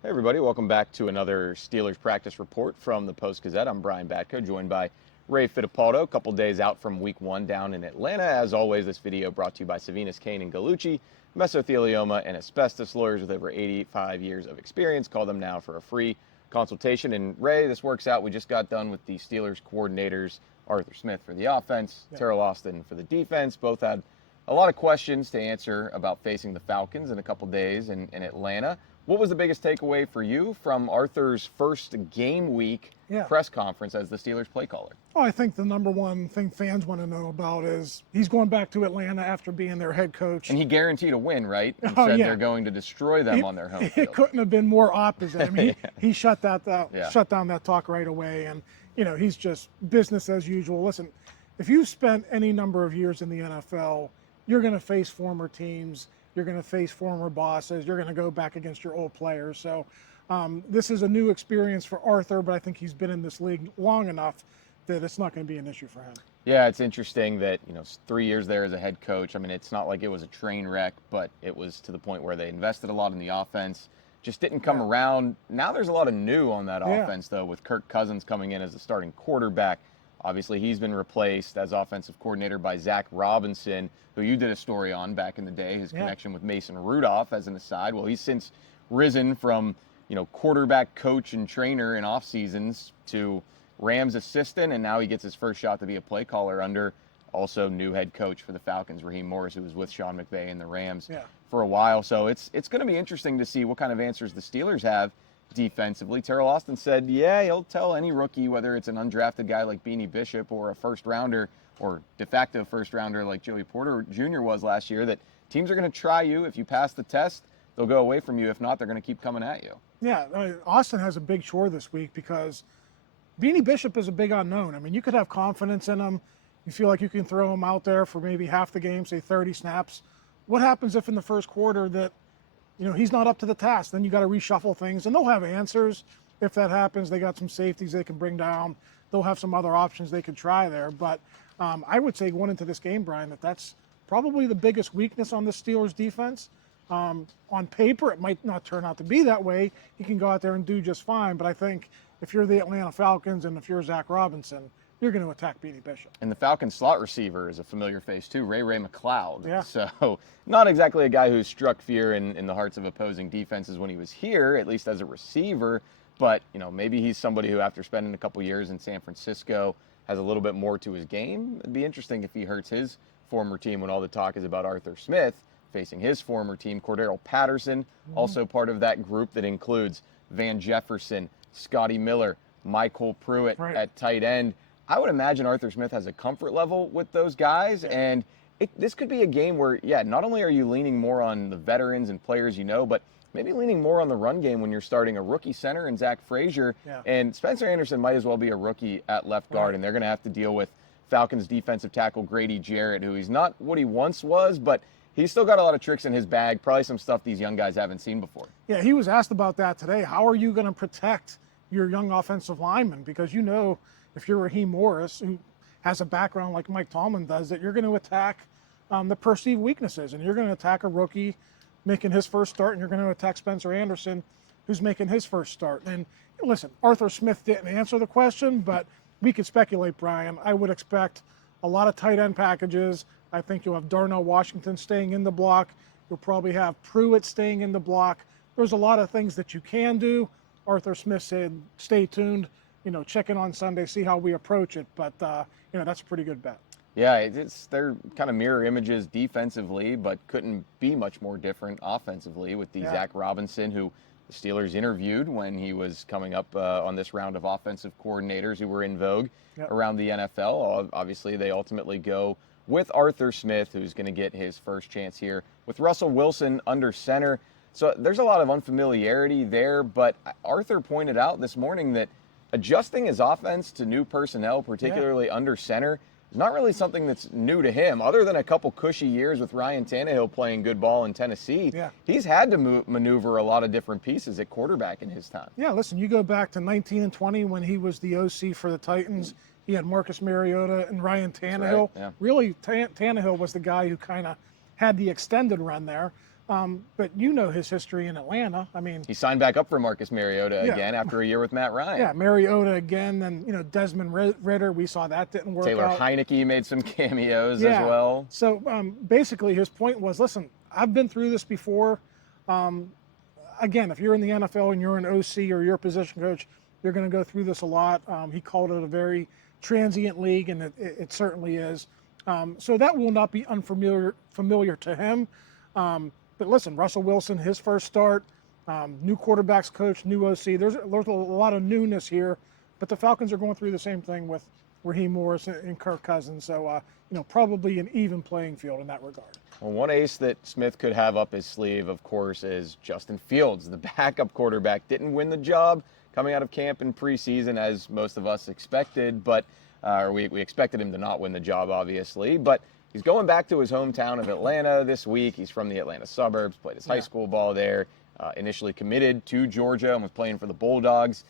Hey everybody, welcome back to another Steelers practice report from the Post-Gazette. I'm Brian Batko, joined by Ray Fittipaldo, a couple days out from week 1 down in Atlanta. As always, this video brought to you by Savinas, Kane, and Gallucci, mesothelioma and asbestos lawyers with over 85 years of experience. Call them now for a free consultation. And Ray, this works out. We just got done with the Steelers coordinators, Arthur Smith for the offense, Teryl Austin for the defense. Both had a lot of questions to answer about facing the Falcons in a couple days in Atlanta. What was the biggest takeaway for you from Arthur's first game week press conference as the Steelers play caller? Well, I think the number one thing fans want to know about is he's going back to Atlanta after being their head coach. And he guaranteed a win, right? He said they're going to destroy them on their home field. It couldn't have been more opposite. I mean, he shut down that talk right away. And, he's just business as usual. Listen, if you've spent any number of years in the NFL, you're going to face former teams. You're going to face former bosses. You're going to go back against your old players. So this is a new experience for Arthur, but I think he's been in this league long enough that it's not going to be an issue for him. Yeah, it's interesting that, 3 years there as a head coach. I mean, it's not like it was a train wreck, but it was to the point where they invested a lot in the offense. Just didn't come around. Now there's a lot of new on that offense, though, with Kirk Cousins coming in as the starting quarterback. Obviously, he's been replaced as offensive coordinator by Zac Robinson, who you did a story on back in the day, his connection with Mason Rudolph as an aside. Well, he's since risen from, quarterback coach and trainer in off seasons to Rams assistant, and now he gets his first shot to be a play caller under also new head coach for the Falcons, Raheem Morris, who was with Sean McVay and the Rams for a while. So it's going to be interesting to see what kind of answers the Steelers have defensively. Teryl Austin said, he'll tell any rookie, whether it's an undrafted guy like Beanie Bishop or a first rounder or de facto first rounder like Joey Porter Jr. was last year, that teams are going to try you. If you pass the test, they'll go away from you. If not, they're going to keep coming at you. Yeah, Austin has a big chore this week because Beanie Bishop is a big unknown. I mean, you could have confidence in him. You feel like you can throw him out there for maybe half the game, say 30 snaps. What happens if in the first quarter that he's not up to the task? Then you got to reshuffle things, and they'll have answers if that happens. They got some safeties they can bring down. They'll have some other options they could try there. But I would say going into this game, Brian, that's probably the biggest weakness on the Steelers defense. On paper, it might not turn out to be that way. He can go out there and do just fine. But I think if you're the Atlanta Falcons and if you're Zac Robinson, you're going to attack Beanie Bishop. And the Falcons slot receiver is a familiar face too, Ray McLeod. Yeah. So not exactly a guy who struck fear in the hearts of opposing defenses when he was here, at least as a receiver. But, maybe he's somebody who, after spending a couple years in San Francisco, has a little bit more to his game. It'd be interesting if he hurts his former team when all the talk is about Arthur Smith facing his former team. Cordarrelle Patterson, also part of that group that includes Van Jefferson, Scotty Miller, Michael Pruitt at tight end. I would imagine Arthur Smith has a comfort level with those guys, and this could be a game where, not only are you leaning more on the veterans and players but maybe leaning more on the run game when you're starting a rookie center in Zach Frazier, and Spencer Anderson might as well be a rookie at left guard, and they're going to have to deal with Falcons defensive tackle Grady Jarrett, who he's not what he once was, but he's still got a lot of tricks in his bag, probably some stuff these young guys haven't seen before. Yeah, he was asked about that today. How are you going to protect your young offensive linemen? Because if you're Raheem Morris, who has a background like Mike Tomlin does, that you're going to attack the perceived weaknesses, and you're going to attack a rookie making his first start, and you're going to attack Spencer Anderson, who's making his first start. And listen, Arthur Smith didn't answer the question, but we could speculate, Brian. I would expect a lot of tight end packages. I think you'll have Darnell Washington staying in the block. You'll probably have Pruitt staying in the block. There's a lot of things that you can do. Arthur Smith said, stay tuned. Check in on Sunday, see how we approach it. But, that's a pretty good bet. Yeah, they're kind of mirror images defensively, but couldn't be much more different offensively with the Zac Robinson, who the Steelers interviewed when he was coming up on this round of offensive coordinators who were in vogue around the NFL. Obviously, they ultimately go with Arthur Smith, who's going to get his first chance here with Russell Wilson under center. So there's a lot of unfamiliarity there, but Arthur pointed out this morning that adjusting his offense to new personnel, particularly under center, is not really something that's new to him. Other than a couple cushy years with Ryan Tannehill playing good ball in Tennessee, he's had to maneuver a lot of different pieces at quarterback in his time. Yeah, listen, you go back to 19 and 20 when he was the OC for the Titans. He had Marcus Mariota and Ryan Tannehill. Right, Really, Tannehill was the guy who kind of had the extended run there. But you know his history in Atlanta. I mean, he signed back up for Marcus Mariota again after a year with Matt Ryan. Yeah, Mariota again. Then, you know, Desmond Ridder, we saw that didn't work Taylor out. Heineke made some cameos as well. So basically his point was, listen, I've been through this before. Again, if you're in the NFL and you're an OC or you're a position coach, you're going to go through this a lot. He called it a very transient league, and it certainly is. So that will not be familiar to him. But listen, Russell Wilson, his first start, new quarterbacks coach, new OC. There's a lot of newness here, but the Falcons are going through the same thing with Raheem Morris and Kirk Cousins. So, you know, probably an even playing field in that regard. Well, one ace that Smith could have up his sleeve, of course, is Justin Fields. The backup quarterback didn't win the job coming out of camp in preseason, as most of us expected, but we expected him to not win the job, obviously. But he's going back to his hometown of Atlanta this week. He's from the Atlanta suburbs, played his high school ball there, initially committed to Georgia and was playing for the Bulldogs.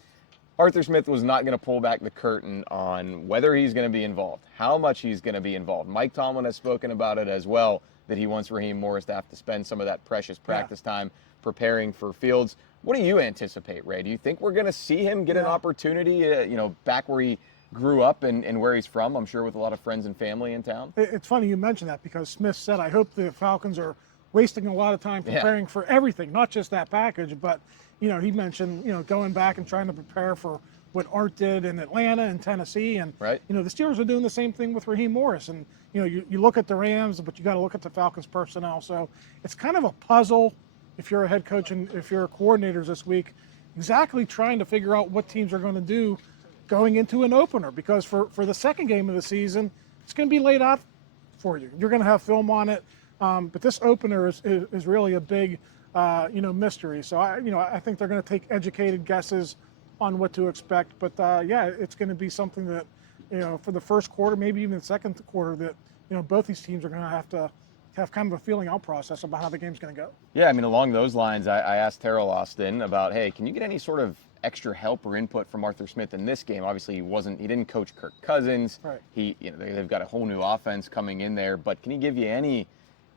Arthur Smith was not going to pull back the curtain on whether he's going to be involved, how much he's going to be involved. Mike Tomlin has spoken about it as well, that he wants Raheem Morris to have to spend some of that precious practice time preparing for Fields. What do you anticipate, Ray? Do you think we're going to see him get an opportunity, you know, back where he grew up and where he's from, I'm sure with a lot of friends and family in town? It's funny you mentioned that, because Smith said, I hope the Falcons are wasting a lot of time preparing for everything, not just that package, but, you know, he mentioned, you know, going back and trying to prepare for what Art did in Atlanta and Tennessee. And, you know, the Steelers are doing the same thing with Raheem Morris. And, you know, you look at the Rams, but you got to look at the Falcons personnel. So it's kind of a puzzle if you're a head coach and if you're coordinators this week, exactly trying to figure out what teams are going to do going into an opener, because for the second game of the season, it's going to be laid out for you. You're going to have film on it, but this opener is really a big, you know, mystery. So I think they're going to take educated guesses on what to expect. But it's going to be something that, you know, for the first quarter, maybe even the second quarter, that, you know, both these teams are going to have kind of a feeling out process about how the game's going to go. Yeah, I mean, along those lines, I asked Teryl Austin about, hey, can you get any sort of extra help or input from Arthur Smith in this game? Obviously, he didn't coach Kirk Cousins. Right. They've got a whole new offense coming in there, but can he give you any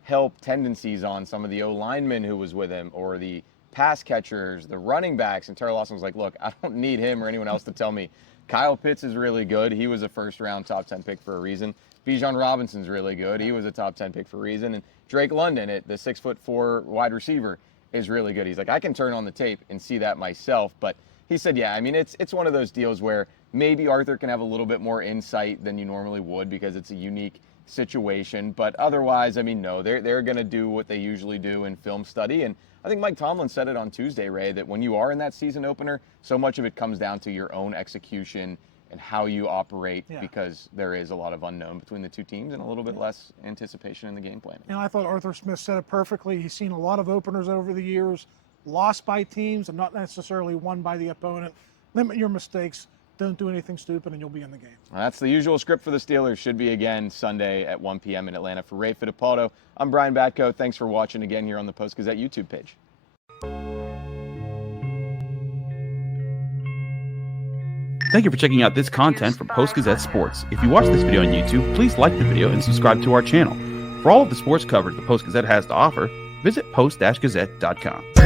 help, tendencies on some of the O-linemen who was with him, or the pass catchers, the running backs? And Teryl Austin was like, look, I don't need him or anyone else to tell me Kyle Pitts is really good. He was a first-round top 10 pick for a reason. Bijan Robinson's really good. He was a top 10 pick for a reason. And Drake London, the 6'4" wide receiver, is really good. He's like, I can turn on the tape and see that myself. But he said, yeah, I mean, it's one of those deals where maybe Arthur can have a little bit more insight than you normally would, because it's a unique situation. But otherwise, I mean, no, they're going to do what they usually do in film study. And I think Mike Tomlin said it on Tuesday, Ray, that when you are in that season opener, so much of it comes down to your own execution and how you operate, because there is a lot of unknown between the two teams and a little bit less anticipation in the game plan. And I thought Arthur Smith said it perfectly. He's seen a lot of openers over the years, lost by teams and not necessarily won by the opponent. Limit your mistakes. Don't do anything stupid, and you'll be in the game. Well, that's the usual script for the Steelers. Should be again Sunday at 1 p.m. in Atlanta. For Ray Fittipaldo, I'm Brian Batko. Thanks for watching again here on the Post-Gazette YouTube page. Thank you for checking out this content from Post-Gazette Sports. If you watch this video on YouTube, please like the video and subscribe to our channel. For all of the sports coverage the Post-Gazette has to offer, visit post-gazette.com.